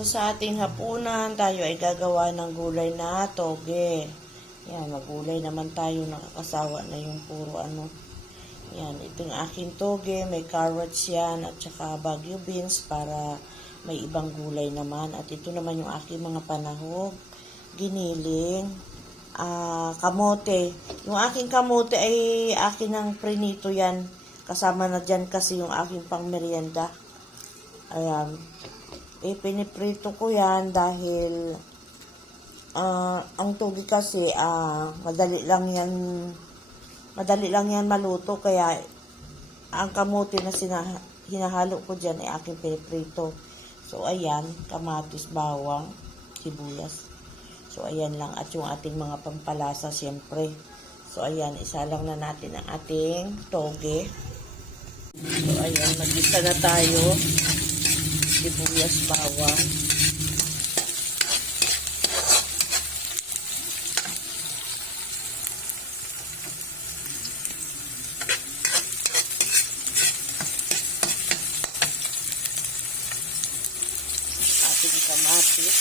So, sa ating hapunan, tayo ay gagawa ng gulay na toge. Yan, magulay naman tayo, nakakasawa na yung puro ano. Yan, itong aking toge, may carrots yan, at saka Baguio beans para may ibang gulay naman. At ito naman yung aking mga panahog, giniling, kamote. Yung aking kamote ay akin ng prinito yan. Kasama na dyan kasi yung aking pang merienda. Ayan. Piniprito ko yan dahil ang toge kasi madali lang yan maluto, kaya ang kamote na hinahalo ko dyan ay aking piniprito. So ayan, kamatis, bawang, sibuyas. So ayan lang, at yung ating mga pampalasa siyempre. So ayan, isa lang na natin ang ating toge. So ayan, mag-isa na tayo. Sibuyas, bawang. Ating kamatis.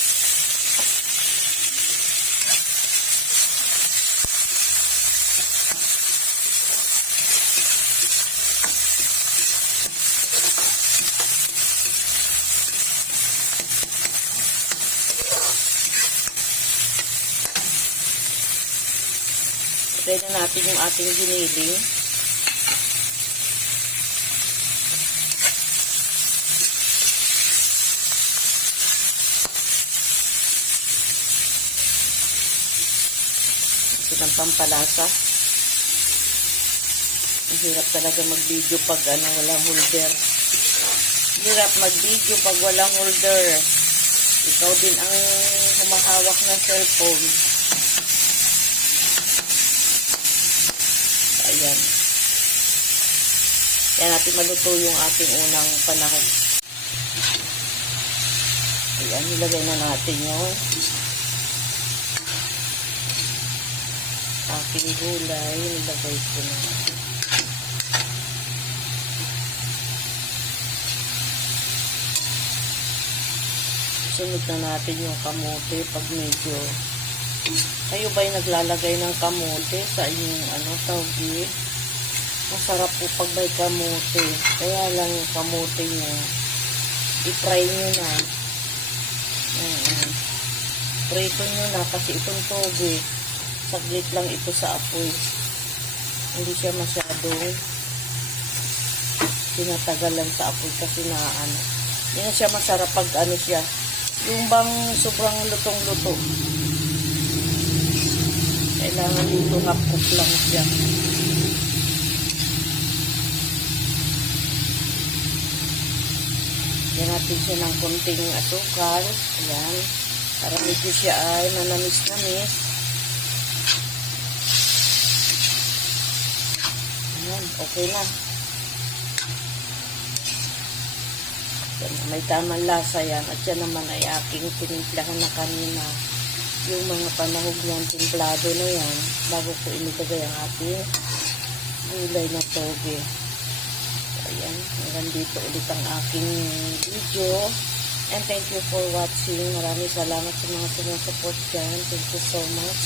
Pwede na natin yung ating giniling. Ito ng pampalasa. Ang hirap talaga mag-video pag walang holder. Hirap mag-video pag walang holder. Ikaw din ang humahawak ng cellphone. Ayan. Kaya natin maluto yung ating unang panahon. Ayan, nilagay na natin yung aking gulay. Nilagay ko na. Sunod na natin yung kamote pag medyo. Kayo ba'y naglalagay ng kamote sa inyong toge? Masarap po pag may kamote. Kaya lang yung kamote nyo, i-fry nyo na. Prito nyo na kasi itong toge, saglit lang ito sa apoy. Hindi siya masyadong tinatagalan sa apoy kasi hindi na siya masarap pag siya. Yung bang sobrang lutong-luto. Kailangan dito half-cook lang siya. Yan natin siya ng konting asukal. Ayan. Para medyo siya ay manamis-namis. Ayan. Okay na. Yan. May tamang lasa yan. At yan naman ay aking tinimplahan na kanina. Yung mga panahog ng timplado na yan, bago ko inilagay ang ating gulay na toge. Ayan, hanggang dito ulit ang aking video. And thank you for watching. Maraming salamat sa mga sumusupport dyan. Thank you so much.